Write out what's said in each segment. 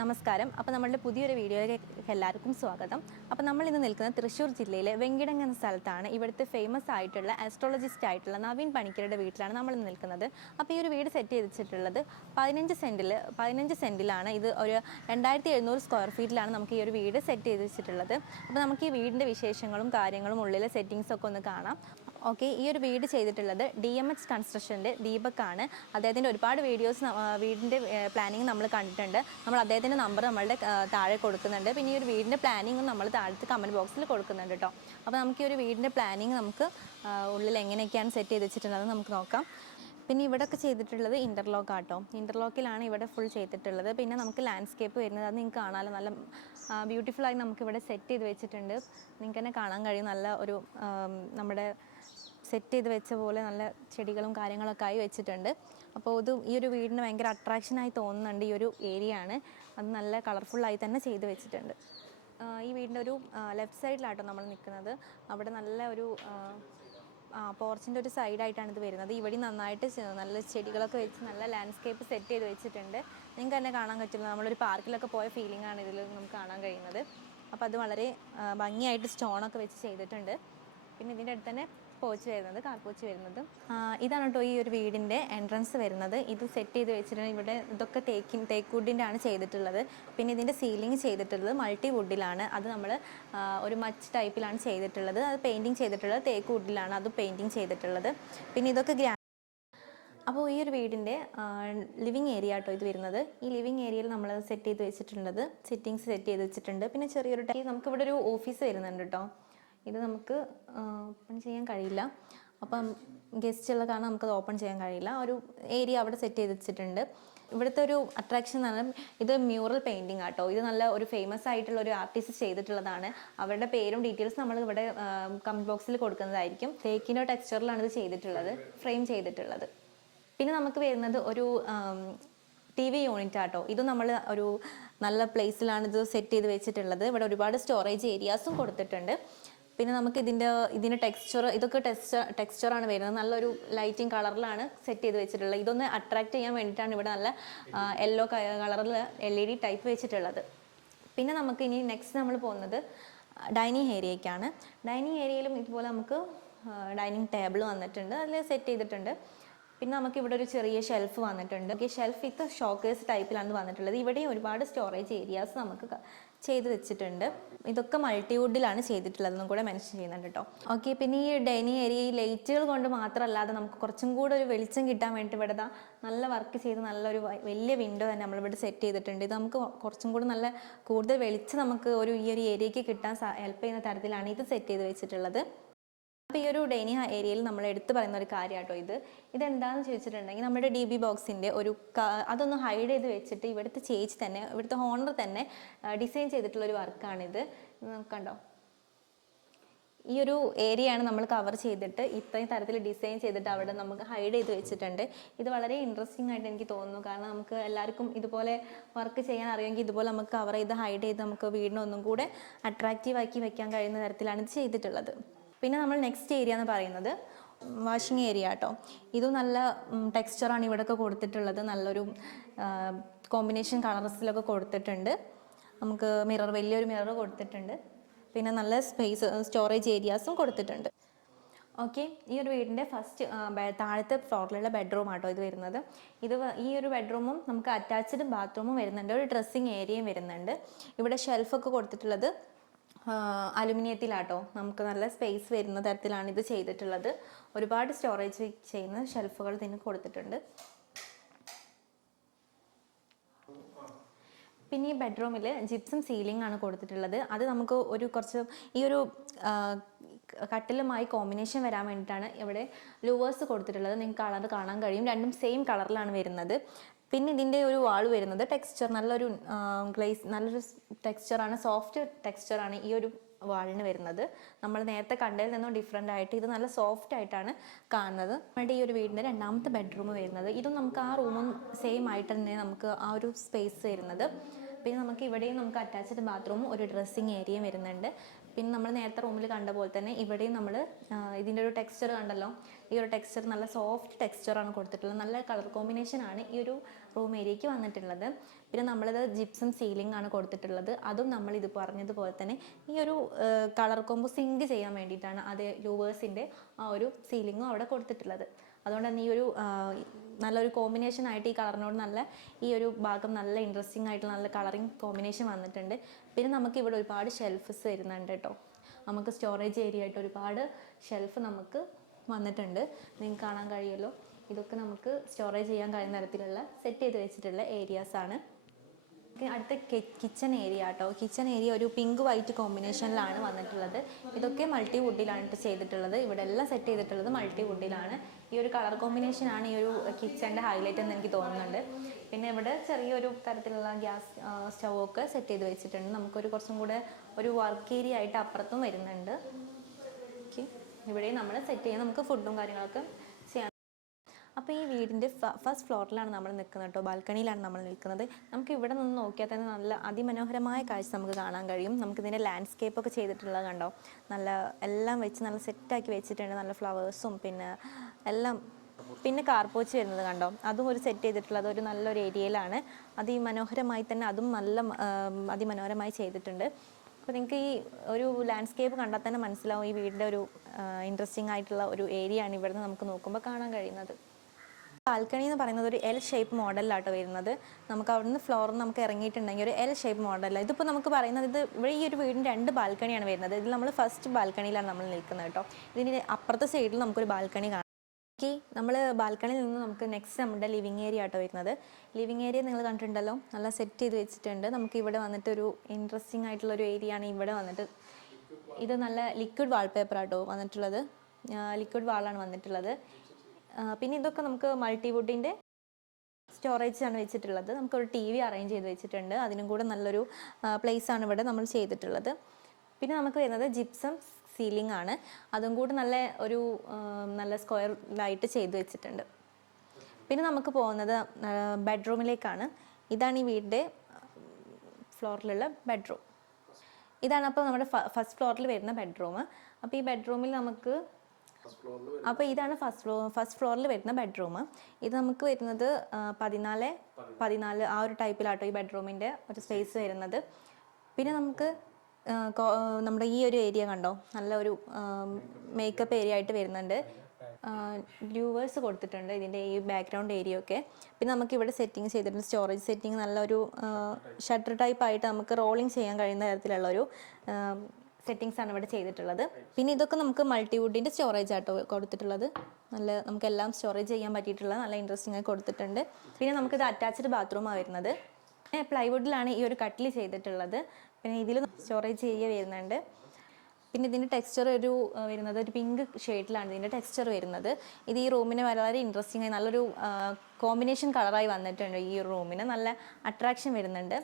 നമസ്കാരം. അപ്പോൾ നമ്മളുടെ പുതിയൊരു വീഡിയോയിലേക്ക് എല്ലാവർക്കും സ്വാഗതം. അപ്പോൾ നമ്മൾ ഇന്ന് നിൽക്കുന്നത് തൃശ്ശൂർ ജില്ലയിലെ വെങ്കിടങ്ങ് എന്ന സ്ഥലത്താണ്. ഇവിടുത്തെ ഫേമസ് ആയിട്ടുള്ള ആസ്ട്രോളജിസ്റ്റ് ആയിട്ടുള്ള നവീൻ പണിക്കരുടെ വീട്ടിലാണ് നമ്മൾ നിൽക്കുന്നത്. അപ്പോൾ ഈ ഒരു വീട് സെറ്റ് ചെയ്തിട്ടുള്ളത് 15 സെൻറ്റിലാണ്. ഇത് ഒരു 2700 സ്ക്വയർ ഫീറ്റിലാണ് നമുക്ക് ഈ ഒരു വീട് സെറ്റ് ചെയ്ത് വെച്ചിട്ടുള്ളത്. അപ്പോൾ നമുക്ക് ഈ വീടിൻ്റെ വിശേഷങ്ങളും കാര്യങ്ങളും ഉള്ളിലെ സെറ്റിങ്സൊക്കെ ഒന്ന് കാണാം. ഓക്കെ, ഈ ഒരു വീട് ചെയ്തിട്ടുള്ളത് DMH കൺസ്ട്രക്ഷൻ്റെ ദീപക്കാണ്. അദ്ദേഹത്തിൻ്റെ ഒരുപാട് വീടിൻ്റെ പ്ലാനിങ് നമ്മൾ കണ്ടിട്ടുണ്ട്. നമ്മൾ അദ്ദേഹത്തിൻ്റെ നമ്പർ നമ്മളുടെ താഴെ കൊടുക്കുന്നുണ്ട്. പിന്നെ ഈ ഒരു വീടിൻ്റെ പ്ലാനിങ്ങും നമ്മൾ താഴത്തെ കമൻറ്റ് ബോക്സിൽ കൊടുക്കുന്നുണ്ട് കേട്ടോ. അപ്പോൾ നമുക്ക് ഈ ഒരു വീടിൻ്റെ പ്ലാനിങ് നമുക്ക് ഉള്ളിൽ എങ്ങനെയൊക്കെയാണ് സെറ്റ് ചെയ്ത് വെച്ചിട്ടുള്ളത് നമുക്ക് നോക്കാം. പിന്നെ ഇവിടെയൊക്കെ ചെയ്തിട്ടുള്ളത് ഇൻ്റർലോക്ക് ആട്ടോ. ഇൻ്റർലോക്കിലാണ് ഇവിടെ ഫുൾ ചെയ്തിട്ടുള്ളത്. പിന്നെ നമുക്ക് ലാൻഡ്സ്കേപ്പ് വരുന്നത് അത് നിങ്ങൾക്ക് കാണാമല്ലോ, നല്ല ബ്യൂട്ടിഫുള്ളായി നമുക്കിവിടെ സെറ്റ് ചെയ്ത് വെച്ചിട്ടുണ്ട്. നിങ്ങൾക്ക് തന്നെ കാണാൻ കഴിയും. നല്ല ഒരു നമ്മുടെ സെറ്റ് ചെയ്ത് വെച്ച പോലെ നല്ല ചെടികളും കാര്യങ്ങളൊക്കെ ആയി വെച്ചിട്ടുണ്ട്. അപ്പോൾ ഈ ഒരു വീടിന് ഭയങ്കര അട്രാക്ഷനായി തോന്നുന്നുണ്ട്. ഈ ഒരു ഏരിയ ആണ്, അത് നല്ല കളർഫുള്ളായി തന്നെ ചെയ്ത് വെച്ചിട്ടുണ്ട്. ഈ വീടിൻ്റെ ഒരു ലെഫ്റ്റ് സൈഡിലാട്ടോ നമ്മൾ നിൽക്കുന്നത്. അവിടെ നല്ല ഒരു പോർച്ചിൻ്റെ ഒരു സൈഡായിട്ടാണ് ഇത് വരുന്നത്. ഇവിടെ നന്നായിട്ട് നല്ല ചെടികളൊക്കെ വെച്ച് നല്ല ലാൻഡ്സ്കേപ്പ് സെറ്റ് ചെയ്ത് വെച്ചിട്ടുണ്ട്. നിങ്ങൾക്ക് തന്നെ കാണാൻ പറ്റില്ല, നമ്മളൊരു പാർക്കിലൊക്കെ പോയ ഫീലിംഗാണ് ഇതിൽ നമുക്ക് കാണാൻ കഴിയുന്നത്. അപ്പോൾ അത് വളരെ ഭംഗിയായിട്ട് സ്റ്റോണൊക്കെ വെച്ച് ചെയ്തിട്ടുണ്ട്. പിന്നെ ഇതിൻ്റെ അടുത്ത് തന്നെ പോച്ച് വരുന്നത്, കാർ പോച്ച് വരുന്നത്. ഇതാണ് കേട്ടോ ഈ ഒരു വീടിൻ്റെ എൻട്രൻസ് വരുന്നത്. ഇത് സെറ്റ് ചെയ്ത് വെച്ചിട്ടുണ്ട്. ഇവിടെ ഇതൊക്കെ തേക്ക് വുഡിൻ്റെ ആണ് ചെയ്തിട്ടുള്ളത്. പിന്നെ ഇതിൻ്റെ സീലിംഗ് ചെയ്തിട്ടുള്ളത് മൾട്ടി വുഡിലാണ്. അത് നമ്മൾ ഒരു മച്ച് ടൈപ്പിലാണ് ചെയ്തിട്ടുള്ളത്. അത് പെയിൻറ്റിങ് ചെയ്തിട്ടുള്ളത് തേക്ക് വുഡിലാണ്, അത് പെയിൻറ്റിങ് ചെയ്തിട്ടുള്ളത്. പിന്നെ ഇതൊക്കെ അപ്പോൾ ഈ ഒരു വീടിൻ്റെ ലിവിങ് ഏരിയ ആട്ടോ ഇത് വരുന്നത്. ഈ ലിവിങ് ഏരിയയിൽ നമ്മൾ സെറ്റ് ചെയ്ത് വെച്ചിട്ടുള്ളത് സെറ്റിങ്സ് സെറ്റ് ചെയ്ത് വെച്ചിട്ടുണ്ട്. പിന്നെ ചെറിയൊരു നമുക്കിവിടെ ഒരു ഓഫീസ് വരുന്നുണ്ട് കേട്ടോ. ഇത് നമുക്ക് ഓപ്പൺ ചെയ്യാൻ കഴിയില്ല. അപ്പം ഗസ്റ്റ് ഉള്ള കാരണം നമുക്കത് ഓപ്പൺ ചെയ്യാൻ കഴിയില്ല. ഒരു ഏരിയ അവിടെ സെറ്റ് ചെയ്ത് വെച്ചിട്ടുണ്ട്. ഇവിടുത്തെ ഒരു അട്രാക്ഷൻ എന്ന് പറഞ്ഞാൽ ഇത് മ്യൂറൽ പെയിൻറ്റിങ് ആട്ടോ. ഇത് നല്ല ഒരു ഫേമസ് ആയിട്ടുള്ള ഒരു ആർട്ടിസ്റ്റ് ചെയ്തിട്ടുള്ളതാണ്. അവരുടെ പേരും ഡീറ്റെയിൽസ് നമ്മൾ ഇവിടെ കമൻറ്റ് ബോക്സിൽ കൊടുക്കുന്നതായിരിക്കും. തേക്കിൻ്റെ ടെക്സ്ചറിലാണ് ഇത് ചെയ്തിട്ടുള്ളത്, ഫ്രെയിം ചെയ്തിട്ടുള്ളത്. പിന്നെ നമുക്ക് വരുന്നത് ഒരു TV യൂണിറ്റ് ആട്ടോ. ഇത് നമ്മൾ ഒരു നല്ല പ്ലേസിലാണ് ഇത് സെറ്റ് ചെയ്ത് വെച്ചിട്ടുള്ളത്. ഇവിടെ ഒരുപാട് സ്റ്റോറേജ് ഏരിയാസും കൊടുത്തിട്ടുണ്ട്. പിന്നെ നമുക്ക് ഇതിൻ്റെ ഇതൊക്കെ ടെക്സ്ചറാണ് വരുന്നത്. നല്ലൊരു ലൈറ്റിംഗ് കളറിലാണ് സെറ്റ് ചെയ്ത് വെച്ചിട്ടുള്ളത്. ഇതൊന്ന് അട്രാക്ട് ചെയ്യാൻ വേണ്ടിയിട്ടാണ് ഇവിടെ നല്ല യെല്ലോ കളറിൽ LED ടൈപ്പ് വെച്ചിട്ടുള്ളത്. പിന്നെ നമുക്ക് ഇനി നെക്സ്റ്റ് നമ്മൾ പോകുന്നത് ഡൈനിങ് ഏരിയയ്ക്കാണ്. ഡൈനിങ് ഏരിയയിലും ഇതുപോലെ നമുക്ക് ഡൈനിങ് ടേബിൾ വന്നിട്ടുണ്ട്, അതിൽ സെറ്റ് ചെയ്തിട്ടുണ്ട്. പിന്നെ നമുക്ക് ഇവിടെ ഒരു ചെറിയ ഷെൽഫ് വന്നിട്ടുണ്ട്. ഷെൽഫ് വിത്ത് ഷോക്കേഴ്സ് ടൈപ്പിലാണ് വന്നിട്ടുള്ളത്. ഇവിടെയും ഒരുപാട് സ്റ്റോറേജ് ഏരിയാസ് നമുക്ക് ചെയ്ത് വെച്ചിട്ടുണ്ട്. ഇതൊക്കെ മൾട്ടിവുഡിലാണ് ചെയ്തിട്ടുള്ളതെന്നും കൂടെ മെൻഷൻ ചെയ്യുന്നുണ്ട് കേട്ടോ. ഓക്കെ, പിന്നെ ഈ ഡൈനിങ് ഏരിയ ഈ ലൈറ്റുകൾ കൊണ്ട് മാത്രമല്ലാതെ നമുക്ക് കുറച്ചും കൂടെ ഒരു വെളിച്ചം കിട്ടാൻ വേണ്ടിയിട്ട് ഇവിടെ നല്ല വർക്ക് ചെയ്ത് നല്ലൊരു വലിയ വിൻഡോ തന്നെ നമ്മളിവിടെ സെറ്റ് ചെയ്തിട്ടുണ്ട്. ഇത് നമുക്ക് കുറച്ചും കൂടെ നല്ല കൂടുതൽ വെളിച്ചം നമുക്ക് ഈ ഒരു ഏരിയയ്ക്ക് കിട്ടാൻ ഹെൽപ്പ് ചെയ്യുന്ന തരത്തിലാണ് ഇത് സെറ്റ് ചെയ്ത് വെച്ചിട്ടുള്ളത്. അപ്പോൾ ഈ ഒരു ഡൈനിങ് ഏരിയയിൽ നമ്മൾ എടുത്തു പറയുന്ന ഒരു കാര്യമാട്ടോ ഇതെന്താണെന്ന് ചോദിച്ചിട്ടുണ്ടെങ്കിൽ നമ്മുടെ DB ബോക്സിൻ്റെ അതൊന്ന് ഹൈഡ് ചെയ്ത് വെച്ചിട്ട് ഇവിടുത്തെ ചേച്ചി തന്നെ, ഇവിടുത്തെ ഓണർ തന്നെ ഡിസൈൻ ചെയ്തിട്ടുള്ളൊരു വർക്കാണിത്. കണ്ടോ, ഈ ഒരു ഏരിയയാണ് നമ്മൾ കവർ ചെയ്തിട്ട് ഇത്രയും തരത്തിൽ ഡിസൈൻ ചെയ്തിട്ട് അവിടെ നമുക്ക് ഹൈഡ് ചെയ്ത് വെച്ചിട്ടുണ്ട്. ഇത് വളരെ ഇൻട്രസ്റ്റിംഗ് ആയിട്ട് എനിക്ക് തോന്നുന്നു. കാരണം നമുക്ക് എല്ലാവർക്കും ഇതുപോലെ വർക്ക് ചെയ്യാൻ അറിയുമെങ്കിൽ ഇതുപോലെ നമുക്ക് കവർ ചെയ്ത് ഹൈഡ് ചെയ്ത് നമുക്ക് വീടിനൊന്നും കൂടെ അട്രാക്റ്റീവ് ആക്കി വെക്കാൻ കഴിയുന്ന തരത്തിലാണ് ഇത് ചെയ്തിട്ടുള്ളത്. പിന്നെ നമ്മൾ നെക്സ്റ്റ് ഏരിയ എന്ന് പറയുന്നത് വാഷിംഗ് ഏരിയ കേട്ടോ. ഇതും നല്ല ടെക്സ്ചറാണ് ഇവിടെയൊക്കെ കൊടുത്തിട്ടുള്ളത്. നല്ലൊരു കോമ്പിനേഷൻ കളർസിലൊക്കെ കൊടുത്തിട്ടുണ്ട്. നമുക്ക് വലിയൊരു മിറർ കൊടുത്തിട്ടുണ്ട്. പിന്നെ നല്ല സ്റ്റോറേജ് ഏരിയാസും കൊടുത്തിട്ടുണ്ട്. ഓക്കെ, ഈ ഒരു വീടിൻ്റെ താഴത്തെ ഫ്ലോറിലുള്ള ബെഡ്റൂം ആട്ടോ ഇത് വരുന്നത്. ഈ ഒരു ബെഡ്റൂമും നമുക്ക് അറ്റാച്ച്ഡ് ബാത്റൂമും വരുന്നുണ്ട്, ഒരു ഡ്രസ്സിങ് ഏരിയയും വരുന്നുണ്ട്. ഇവിടെ ഷെൽഫൊക്കെ കൊടുത്തിട്ടുള്ളത് അലുമിനിയത്തിലാട്ടോ. നമുക്ക് നല്ല സ്പേസ് വരുന്ന തരത്തിലാണ് ഇത് ചെയ്തിട്ടുള്ളത്. ഒരുപാട് സ്റ്റോറേജ് ചെയ്യുന്ന ഷെൽഫുകൾ ഇതിന് കൊടുത്തിട്ടുണ്ട്. പിന്നെ ഈ ബെഡ്റൂമിൽ ജിപ്സം സീലിംഗ് ആണ് കൊടുത്തിട്ടുള്ളത്. അത് നമുക്ക് ഈ ഒരു കട്ടിലുമായി കോമ്പിനേഷൻ വരാൻ വേണ്ടിയിട്ടാണ് ഇവിടെ ലൂവേഴ്സ് കൊടുത്തിട്ടുള്ളത്. നിങ്ങൾക്ക് കളർ കാണാൻ കഴിയും, രണ്ടും സെയിം കളറിലാണ് വരുന്നത്. പിന്നെ ഇതിൻ്റെ ഒരു വാൾ വരുന്നത് ടെക്സ്ചർ നല്ലൊരു നല്ലൊരു ടെക്സ്ചറാണ്, സോഫ്റ്റ് ടെക്സ്ചറാണ് ഈ ഒരു വാളിന് വരുന്നത്. നമ്മൾ നേരത്തെ കണ്ടതിൽ നിന്നും ഡിഫറെൻ്റ് ആയിട്ട് ഇത് നല്ല സോഫ്റ്റ് ആയിട്ടാണ് കാണുന്നത്. നമ്മുടെ ഈ ഒരു വീടിൻ്റെ രണ്ടാമത്തെ ബെഡ്റൂം വരുന്നത്, ഇതും നമുക്ക് ആ റൂമും സെയിം ആയിട്ട് തന്നെ നമുക്ക് ആ ഒരു സ്പേസ് വരുന്നത്. പിന്നെ നമുക്ക് ഇവിടെയും നമുക്ക് അറ്റാച്ച്ഡ് ബാത്റൂമും ഒരു ഡ്രസ്സിങ് ഏരിയയും വരുന്നുണ്ട്. പിന്നെ നമ്മൾ നേരത്തെ റൂമിൽ കണ്ട പോലെ തന്നെ ഇവിടെയും നമ്മൾ ഇതിൻ്റെ ഒരു ടെക്സ്ചർ കണ്ടല്ലോ, ഈ ഒരു ടെക്സ്ചർ നല്ല സോഫ്റ്റ് ടെക്സ്ചറാണ് കൊടുത്തിട്ടുള്ളത്. നല്ല കളർ കോമ്പിനേഷനാണ് ഈ ഒരു റൂം ഏരിയയ്ക്ക് വന്നിട്ടുള്ളത്. പിന്നെ നമ്മളിത് ജിപ്സം സീലിംഗ് ആണ് കൊടുത്തിട്ടുള്ളത്. അതും നമ്മൾ ഇത് പറഞ്ഞതുപോലെ തന്നെ ഈ ഒരു കളർ കോമ്പോ സിങ്ക് ചെയ്യാൻ വേണ്ടിയിട്ടാണ് അതേ ലൂവേഴ്സിൻ്റെ ആ ഒരു സീലിങ്ങും അവിടെ കൊടുത്തിട്ടുള്ളത്. അതുകൊണ്ട് തന്നെ ഈ ഒരു നല്ലൊരു കോമ്പിനേഷൻ ആയിട്ട് ഈ കളറിനോട് നല്ല ഈ ഒരു ഭാഗം നല്ല ഇൻട്രസ്റ്റിംഗ് ആയിട്ട് നല്ല കളറിങ് കോമ്പിനേഷൻ വന്നിട്ടുണ്ട്. പിന്നെ നമുക്ക് ഇവിടെ ഒരുപാട് ഷെൽഫ്സ് വരുന്നുണ്ട് കേട്ടോ. നമുക്ക് സ്റ്റോറേജ് ഏരിയ ആയിട്ട് ഒരുപാട് ഷെൽഫ് നമുക്ക് വന്നിട്ടുണ്ട്. നിങ്ങൾക്ക് കാണാൻ കഴിയുമല്ലോ. ഇതൊക്കെ നമുക്ക് സ്റ്റോറേജ് ചെയ്യാൻ കഴിയുന്ന തരത്തിലുള്ള സെറ്റ് ചെയ്ത് വെച്ചിട്ടുള്ള ഏരിയാസാണ്. അടുത്ത കിച്ചൺ ഏരിയ കേട്ടോ. കിച്ചൺ ഏരിയ ഒരു പിങ്ക് വൈറ്റ് കോമ്പിനേഷനിലാണ് വന്നിട്ടുള്ളത്. ഇതൊക്കെ മൾട്ടി വുഡിലാണ് ചെയ്തിട്ടുള്ളത്. ഇവിടെ എല്ലാം സെറ്റ് ചെയ്തിട്ടുള്ളത് മൾട്ടി വുഡിലാണ്. ഈ ഒരു കളർ കോമ്പിനേഷനാണ് ഈ ഒരു കിച്ചണിൻ്റെ ഹൈലൈറ്റ് എന്ന് എനിക്ക് തോന്നുന്നുണ്ട്. പിന്നെ ഇവിടെ ചെറിയൊരു തരത്തിലുള്ള ഗ്യാസ് സ്റ്റൗവൊക്കെ സെറ്റ് ചെയ്ത് വെച്ചിട്ടുണ്ട്. നമുക്കൊരു കുറച്ചും കൂടെ ഒരു വർക്ക് ഏരിയ ആയിട്ട് അപ്പുറത്തും വരുന്നുണ്ട്. ഓക്കെ, ഇവിടെ നമ്മൾ സെറ്റ് ചെയ്യാൻ നമുക്ക് ഫുഡും കാര്യങ്ങളൊക്കെ ചെയ്യാം. അപ്പോൾ ഈ വീടിൻ്റെ ഫസ്റ്റ് ഫ്ലോറിലാണ് നമ്മൾ നിൽക്കുന്നത് കേട്ടോ. ബാൽക്കണിയിലാണ് നമ്മൾ നിൽക്കുന്നത്. നമുക്ക് ഇവിടെ നിന്ന് നോക്കിയാൽ തന്നെ നല്ല അതിമനോഹരമായ കാഴ്ച നമുക്ക് കാണാൻ കഴിയും. നമുക്കിതിൻ്റെ ലാൻഡ്സ്കേപ്പൊക്കെ ചെയ്തിട്ടുള്ളത് കണ്ടോ. നല്ല എല്ലാം വെച്ച് നല്ല സെറ്റാക്കി വെച്ചിട്ടുണ്ട്. നല്ല ഫ്ലവേഴ്സും പിന്നെ എല്ലാം. പിന്നെ കാർപോച്ച് വരുന്നത് കണ്ടോ. അതും ഒരു സെറ്റ് ചെയ്തിട്ടുള്ളത് ഒരു നല്ലൊരു ഏരിയയിലാണ്. അതിമനോഹരമായി തന്നെ അതും നല്ല അതിമനോഹരമായി ചെയ്തിട്ടുണ്ട്. അപ്പോൾ നിങ്ങൾക്ക് ഈ ഒരു ലാൻഡ്സ്കേപ്പ് കണ്ടാൽ തന്നെ മനസ്സിലാവും ഈ വീടിൻ്റെ ഒരു ഇൻട്രസ്റ്റിംഗ് ആയിട്ടുള്ള ഒരു ഏരിയ ആണ് ഇവിടുന്ന് നമുക്ക് നോക്കുമ്പോൾ കാണാൻ കഴിയുന്നത്. ബാൽക്കണി എന്ന് പറയുന്നത് ഒരു എൽ ഷേപ്പ് മോഡലിലാട്ടോ വരുന്നത്. നമുക്ക് അവിടുന്ന് ഫ്ലോറിൽ നമുക്ക് ഇറങ്ങിയിട്ടുണ്ടെങ്കിൽ ഒരു എൽ ഷേപ്പ് മോഡലാണ്. ഇതിപ്പോൾ നമുക്ക് പറയുന്നത് ഇത് ഇവിടെ ഈ ഒരു വീടിന് 2 ബാൽക്കണിയാണ് വരുന്നത്. ഇതിൽ നമ്മൾ ഫസ്റ്റ് ബാൽക്കണിയിലാണ് നമ്മൾ നിൽക്കുന്നത് കേട്ടോ. ഇതിന് അപ്പുറത്തെ സൈഡിൽ നമുക്കൊരു ബാൽക്കണി കാണാം. ഓക്കെ, നമ്മൾ ബാൽക്കണിയിൽ നിന്ന് നമുക്ക് നെക്സ്റ്റ് നമ്മുടെ ലിവിങ് ഏരിയ ആട്ടോ വരുന്നത്. ലിവിങ് ഏരിയ നിങ്ങൾ കണ്ടിട്ടുണ്ടല്ലോ, നല്ല സെറ്റ് ചെയ്ത് വെച്ചിട്ടുണ്ട്. നമുക്ക് ഇവിടെ വന്നിട്ട് ഒരു ഇൻട്രസ്റ്റിംഗ് ആയിട്ടുള്ള ഒരു ഏരിയ ആണ് ഇവിടെ വന്നിട്ട്. ഇത് നല്ല ലിക്വിഡ് വാൾപേപ്പർ ആട്ടോ വന്നിട്ടുള്ളത്. ലിക്വിഡ് വാളാണ് വന്നിട്ടുള്ളത്. പിന്നെ ഇതൊക്കെ നമുക്ക് മൾട്ടിവുഡിൻ്റെ സ്റ്റോറേജ് ആണ് വെച്ചിട്ടുള്ളത്. നമുക്കൊരു TV അറേഞ്ച് ചെയ്ത് വെച്ചിട്ടുണ്ട്. അതിനും കൂടെ നല്ലൊരു പ്ലേസ് ആണ് ഇവിടെ നമ്മൾ ചെയ്തിട്ടുള്ളത്. പിന്നെ നമുക്ക് വരുന്നത് ജിപ്സം സീലിംഗ് ആണ്. അതും കൂടി നല്ല സ്ക്വയറിലായിട്ട് ചെയ്ത് വെച്ചിട്ടുണ്ട്. പിന്നെ നമുക്ക് പോകുന്നത് ബെഡ്റൂമിലേക്കാണ്. ഇതാണ് ഈ വീടിൻ്റെ ഫ്ലോറിലുള്ള ബെഡ്റൂം. ഇതാണ് അപ്പോൾ നമ്മുടെ ഫസ്റ്റ് ഫ്ലോറിൽ വരുന്ന ബെഡ്റൂം. അപ്പോൾ ഈ ബെഡ്റൂമിൽ നമുക്ക് ഇതാണ് ഫസ്റ്റ് ഫ്ലോറിൽ വരുന്ന ബെഡ്റൂം. ഇത് നമുക്ക് വരുന്നത് 14 ആ ഒരു ടൈപ്പിലാട്ടോ ഈ ബെഡ്റൂമിൻ്റെ ഒരു സ്പേസ് വരുന്നത്. പിന്നെ നമുക്ക് നമ്മുടെ ഈ ഒരു ഏരിയ കണ്ടോ, നല്ല ഒരു മേക്കപ്പ് ഏരിയ ആയിട്ട് വരുന്നുണ്ട്. ലൂവേഴ്സ് കൊടുത്തിട്ടുണ്ട് ഇതിൻ്റെ ഈ ബാക്ക്ഗ്രൗണ്ട് ഏരിയ ഒക്കെ. പിന്നെ നമുക്ക് ഇവിടെ സെറ്റിംഗ് ചെയ്തിട്ടുണ്ട്. സ്റ്റോറേജ് സെറ്റിംഗ് നല്ലൊരു ഷട്ടർ ടൈപ്പ് ആയിട്ട് നമുക്ക് റോളിങ് ചെയ്യാൻ കഴിയുന്ന തരത്തിലുള്ളൊരു സെറ്റിങ്സ് ആണ് ഇവിടെ ചെയ്തിട്ടുള്ളത്. പിന്നെ ഇതൊക്കെ നമുക്ക് മൾട്ടിവുഡിൻ്റെ സ്റ്റോറേജ് ആട്ടോ കൊടുത്തിട്ടുള്ളത്. നമുക്കെല്ലാം സ്റ്റോറേജ് ചെയ്യാൻ പറ്റിയിട്ടുള്ള നല്ല ഇൻട്രസ്റ്റിംഗ് ആയി കൊടുത്തിട്ടുണ്ട്. പിന്നെ നമുക്കിത് അറ്റാച്ച്ഡ് ബാത്റൂമാണ് വരുന്നത്. പ്ലൈവുഡിലാണ് ഈ ഒരു കട്ടിൽ ചെയ്തിട്ടുള്ളത്. പിന്നെ ഇതിൽ സ്റ്റോറേജ് ഏരിയ വരുന്നുണ്ട്. പിന്നെ ഇതിൻ്റെ ടെക്സ്ചർ വരുന്നത് ഒരു പിങ്ക് ഷെയ്ഡിലാണ് ഇതിൻ്റെ ടെക്സ്ചർ വരുന്നത്. ഇത് ഈ റൂമിന് വളരെ ഇൻട്രസ്റ്റിംഗ് ആയി നല്ലൊരു കോമ്പിനേഷൻ കളറായി വന്നിട്ടുണ്ട്. ഈ ഒരു റൂമിന് നല്ല അട്രാക്ഷൻ വരുന്നുണ്ട്.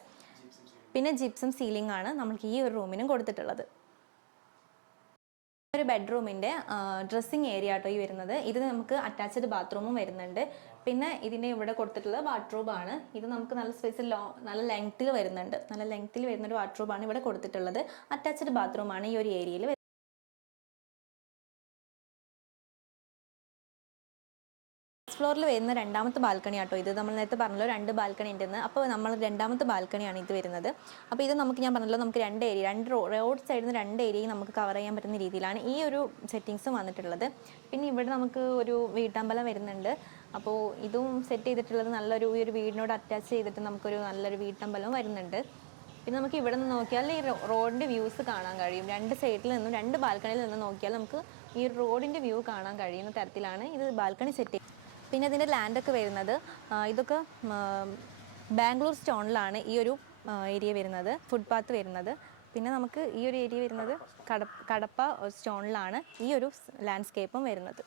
പിന്നെ ജിപ്സം സീലിംഗ് ആണ് നമുക്ക് ഈ ഒരു റൂമിനും കൊടുത്തിട്ടുള്ളത്. ഒരു ബെഡ്റൂമിൻ്റെ ഡ്രസ്സിങ് ഏരിയ ആട്ടോ ഈ വരുന്നത്. ഇത് നമുക്ക് അറ്റാച്ച്ഡ് ബാത്റൂമും വരുന്നുണ്ട്. പിന്നെ ഇതിൻ്റെ ഇവിടെ കൊടുത്തിട്ടുള്ളത് വാർഡ്രോബാണ്. ഇത് നമുക്ക് നല്ല സ്പേസ് നല്ല ലെങ്ത്തിൽ വരുന്നുണ്ട്. നല്ല ലെങ്ത്തിൽ വരുന്നൊരു വാർഡ്രോബാണ് ഇവിടെ കൊടുത്തിട്ടുള്ളത്. അറ്റാച്ച്ഡ് ബാത്റൂമാണ് ഈ ഒരു ഏരിയയിൽ. ഫ്ലോറിൽ വരുന്ന രണ്ടാമത്തെ ബാൽക്കണി ആട്ടോ ഇത്. നമ്മൾ നേരത്തെ പറഞ്ഞല്ലോ 2 ബാൽക്കണി ഉണ്ടെന്ന്. അപ്പോൾ നമ്മൾ രണ്ടാമത്തെ ബാൽക്കണിയാണ് ഇത് വരുന്നത്. അപ്പോൾ ഇത് ഞാൻ പറഞ്ഞല്ലോ നമുക്ക് 2 ഏരിയ, 2 റോഡ് സൈഡിൽ നിന്ന് 2 ഏരിയയും നമുക്ക് കവർ ചെയ്യാൻ പറ്റുന്ന രീതിയിലാണ് ഈ ഒരു സെറ്റിങ്സും വന്നിട്ടുള്ളത്. പിന്നെ ഇവിടെ നമുക്ക് ഒരു വീട്ടമ്പലം വരുന്നുണ്ട്. അപ്പോൾ ഇതും സെറ്റ് ചെയ്തിട്ടുള്ളത് നല്ലൊരു ഈ ഒരു വീടിനോട് അറ്റാച്ച് ചെയ്തിട്ട് നമുക്കൊരു നല്ലൊരു വീട്ടമ്പലം വരുന്നുണ്ട്. പിന്നെ നമുക്ക് ഇവിടെ നിന്ന് നോക്കിയാൽ ഈ റോഡിൻ്റെ വ്യൂസ് കാണാൻ കഴിയും. 2 സൈഡിൽ നിന്നും 2 ബാൽക്കണിയിൽ നിന്നും നോക്കിയാൽ നമുക്ക് ഈ റോഡിൻ്റെ വ്യൂ കാണാൻ കഴിയുന്ന തരത്തിലാണ് ഇത് ബാൽക്കണി സെറ്റ്. പിന്നെ ഇതിൻ്റെ ലാൻഡൊക്കെ വരുന്നത് ഇതൊക്കെ ബാംഗ്ലൂർ സ്റ്റോണിലാണ് ഈ ഒരു ഏരിയ വരുന്നത്, ഫുട്പാത്ത് വരുന്നത്. പിന്നെ നമുക്ക് ഈ ഒരു ഏരിയ വരുന്നത് കടപ്പ സ്റ്റോണിലാണ് ഈ ഒരു ലാൻഡ്സ്കേപ്പും വരുന്നത്.